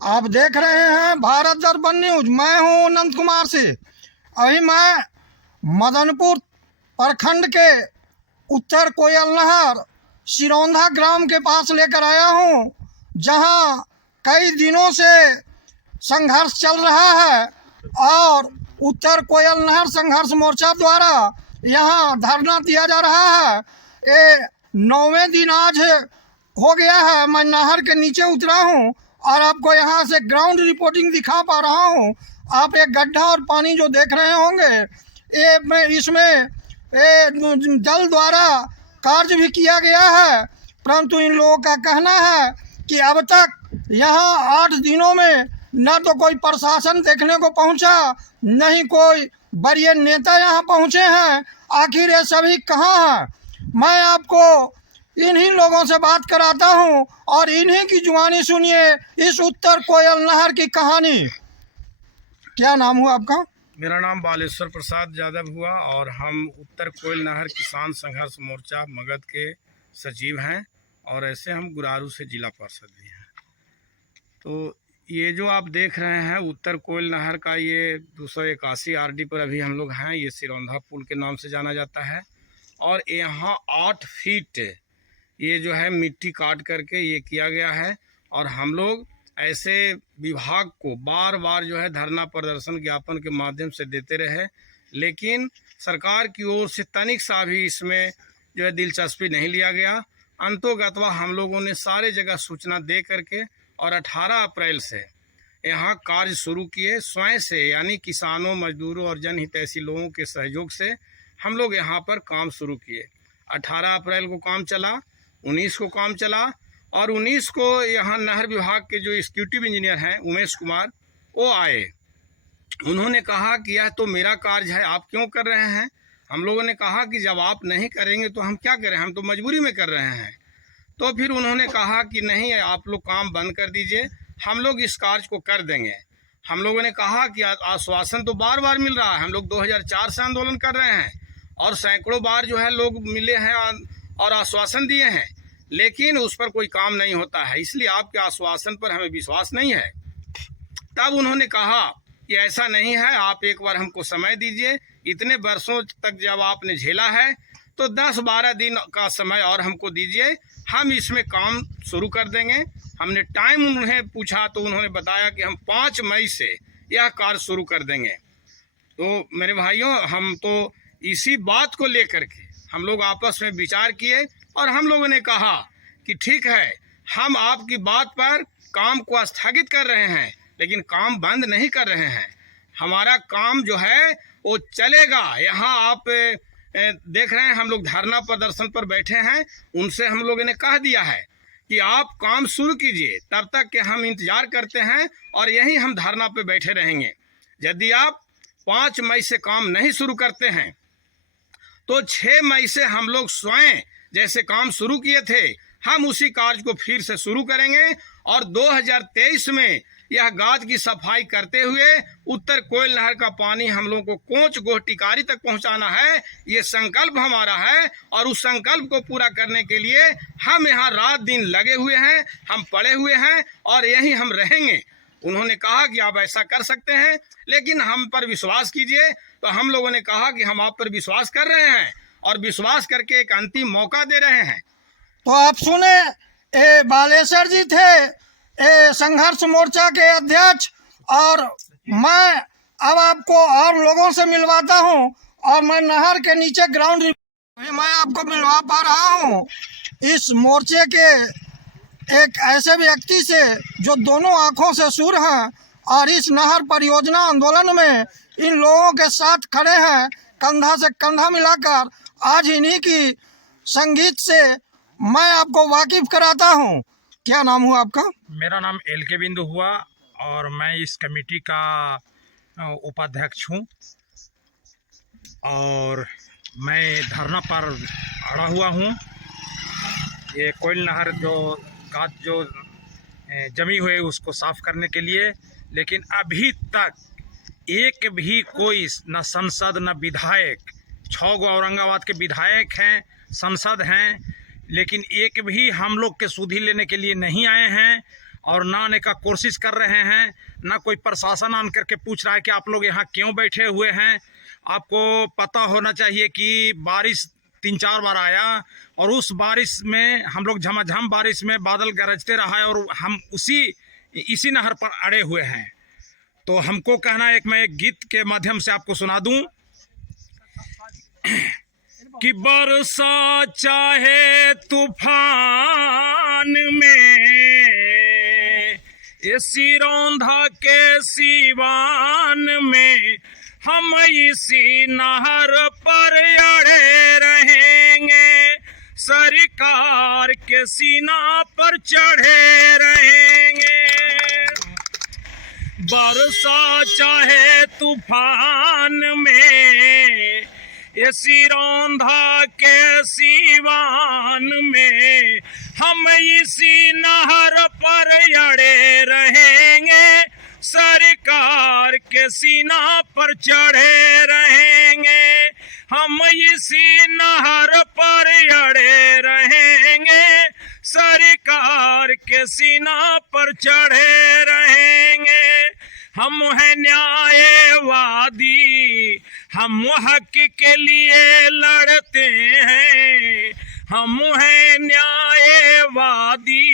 आप देख रहे हैं भारत दर्पण न्यूज। मैं हूं अनंत कुमार से। अभी मैं मदनपुर प्रखंड के उत्तर कोयल नहर सिरौंधा ग्राम के पास लेकर आया हूं, जहां कई दिनों से संघर्ष चल रहा है और उत्तर कोयल नहर संघर्ष मोर्चा द्वारा यहां धरना दिया जा रहा है। ये 9वें दिन आज हो गया है। मैं नहर के नीचे उतरा हूं और आपको यहां से ग्राउंड रिपोर्टिंग दिखा पा रहा हूं। आप एक गड्ढा और पानी जो देख रहे होंगे, इसमें जल द्वारा कार्य भी किया गया है, परंतु इन लोगों का कहना है कि अब तक यहाँ 8 दिनों में न तो कोई प्रशासन देखने को पहुंचा, न ही कोई बड़े नेता यहाँ पहुंचे हैं। आखिर ये सभी कहाँ हैं? मैं आपको इन्हीं लोगों से बात कराता हूं और इन्हीं की जुबानी सुनिए इस उत्तर कोयल नहर की कहानी। क्या नाम हुआ आपका? मेरा नाम बालेश्वर प्रसाद यादव हुआ और हम उत्तर कोयल नहर किसान संघर्ष मोर्चा मगध के सचिव हैं और ऐसे हम गुरारू से जिला पार्षद भी हैं। तो ये जो आप देख रहे हैं उत्तर कोयल नहर का ये 281 आरडी पर अभी हम लोग हैं। ये सिरौंधा पुल के नाम से जाना जाता है और यहाँ 8 फीट ये जो है मिट्टी काट करके ये किया गया है। और हम लोग ऐसे विभाग को बार बार जो है धरना प्रदर्शन ज्ञापन के माध्यम से देते रहे, लेकिन सरकार की ओर से तनिक सा भी इसमें जो है दिलचस्पी नहीं लिया गया। अंतोगत्वा हम लोगों ने सारे जगह सूचना दे करके और 18 अप्रैल से यहाँ कार्य शुरू किए। स्वयं से यानी किसानों, मजदूरों और जनहितैषी लोगों के सहयोग से हम लोग यहाँ पर काम शुरू किए। 18 अप्रैल को काम चला, 19 को काम चला और 19 को यहाँ नहर विभाग के जो एग्जीक्यूटिव इंजीनियर हैं उमेश कुमार, वो आए। उन्होंने कहा कि यह तो मेरा कार्य है, आप क्यों कर रहे हैं? हम लोगों ने कहा कि जब आप नहीं करेंगे तो हम क्या करें, हम तो मजबूरी में कर रहे हैं। तो फिर उन्होंने कहा कि नहीं, आप लोग काम बंद कर दीजिए, हम लोग इस कार्य को कर देंगे। हम लोगों ने कहा कि आश्वासन तो बार बार मिल रहा है, हम लोग 2004 से आंदोलन कर रहे हैं और सैकड़ों बार जो है लोग मिले हैं और आश्वासन दिए हैं, लेकिन उस पर कोई काम नहीं होता है, इसलिए आपके आश्वासन पर हमें विश्वास नहीं है। तब उन्होंने कहा कि ऐसा नहीं है, आप एक बार हमको समय दीजिए, इतने वर्षों तक जब आपने झेला है तो 10-12 दिन का समय और हमको दीजिए, हम इसमें काम शुरू कर देंगे। हमने टाइम उन्हें पूछा तो उन्होंने बताया कि हम 5 मई से यह कार्य शुरू कर देंगे। तो मेरे भाइयों, हम तो इसी बात को लेकर के हम लोग आपस में विचार किए और हम लोगों ने कहा कि ठीक है, हम आपकी बात पर काम को स्थगित कर रहे हैं, लेकिन काम बंद नहीं कर रहे हैं। हमारा काम जो है वो चलेगा। यहाँ आप देख रहे हैं हम लोग धरना प्रदर्शन पर बैठे हैं, उनसे हम लोगों ने कह दिया है कि आप काम शुरू कीजिए, तब तक कि हम इंतजार करते हैं और यहीं हम धरना पे बैठे रहेंगे। यदि आप 5 मई से काम नहीं शुरू करते हैं तो 6 मई से हम लोग स्वयं जैसे काम शुरू किए थे हम उसी कार्य को फिर से शुरू करेंगे और 2023 में यह गाद की सफाई करते हुए उत्तर कोयल नहर का पानी हम लोगों को कोंच गोह टिकारी तक पहुंचाना है। ये संकल्प हमारा है और उस संकल्प को पूरा करने के लिए हम यहाँ रात दिन लगे हुए हैं, हम पड़े हुए हैं और यहीं हम रहेंगे। उन्होंने कहा कि आप ऐसा कर सकते हैं, लेकिन हम पर विश्वास कीजिए। तो हम लोगों ने कहा कि हम आप पर विश्वास कर रहे हैं और विश्वास करके एक अंतिम मौका दे रहे हैं। तो आप सुने, बालेश्वर जी थे संघर्ष मोर्चा के अध्यक्ष, और मैं अब आपको और लोगों से मिलवाता हूं और मैं नहर के नीचे ग्राउंड मैं आपको मिलवा पा रहा हूं इस मोर्चे के एक ऐसे व्यक्ति से जो दोनों आंखों से सूर हैं और इस नहर परियोजना आंदोलन में इन लोगों के साथ खड़े हैं, कंधा से कंधा मिलाकर। आज इन्हीं की संगीत से मैं आपको वाकिफ कराता हूं। क्या नाम हुआ आपका? मेरा नाम LK बिंदु हुआ और मैं इस कमेटी का उपाध्यक्ष हूं और मैं धरना पर अड़ा हुआ हूं। ये कोयल नहर जो गाद जो जमी हुई उसको साफ करने के लिए, लेकिन अभी तक एक भी कोई न सांसद न विधायक, 6 गो औरंगाबाद के विधायक हैं, सांसद हैं, लेकिन एक भी हम लोग के सुधि लेने के लिए नहीं आए हैं। और ना आने का कोशिश कर रहे हैं। ना कोई प्रशासन आन करके पूछ रहा है कि आप लोग यहाँ क्यों बैठे हुए हैं। आपको पता होना चाहिए कि बारिश 3-4 बार आया और उस बारिश में हम लोग झमाझम बारिश में बादल गरजते रहा और हम इसी नहर पर अड़े हुए हैं। तो हमको कहना है, मैं एक गीत के माध्यम से आपको सुना दूं कि बरसा चाहे तूफान में, ये सिरौंधा के सीवान में, हम इसी नहर पर अड़े रहेंगे, सरकार के सीना पर चढ़े रहेंगे। बरसा चाहे तूफान में, ये सिरौंधा के सीवान में, हम इसी नहर पर अड़े रहेंगे, सरकार के सीना पर चढ़े रहेंगे। हम इसी नहर पर अड़े रहेंगे, सरकार के सीना पर चढ़े रहेंगे। हम हैं न्यायवादी, हम हक के लिए लड़ते हैं। हम हैं न्यायवादी,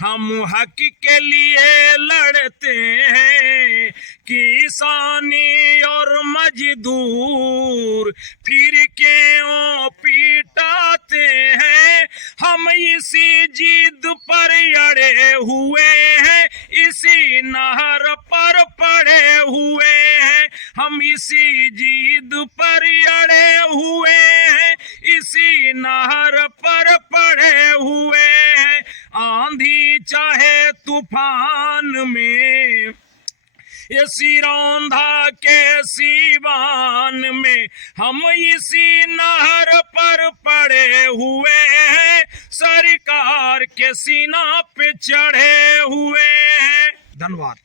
हम हक के लिए लड़ते हैं। किसानी और मजदूर फिर क्यों पीटाते हैं, हम इसी जिद पर अड़े हुए हैं, इसी नहर पर पड़े हुए हैं। हम इसी जिद पर अड़े हुए हैं, इसी नहर पर पड़े हुए हैं। आंधी चाहे तूफान में, ये सिरौंधा के सीवान में, हम इसी नहर पर पड़े हुए हैं, सरकार के सीना पे चढ़े हुए हैं। धन्यवाद।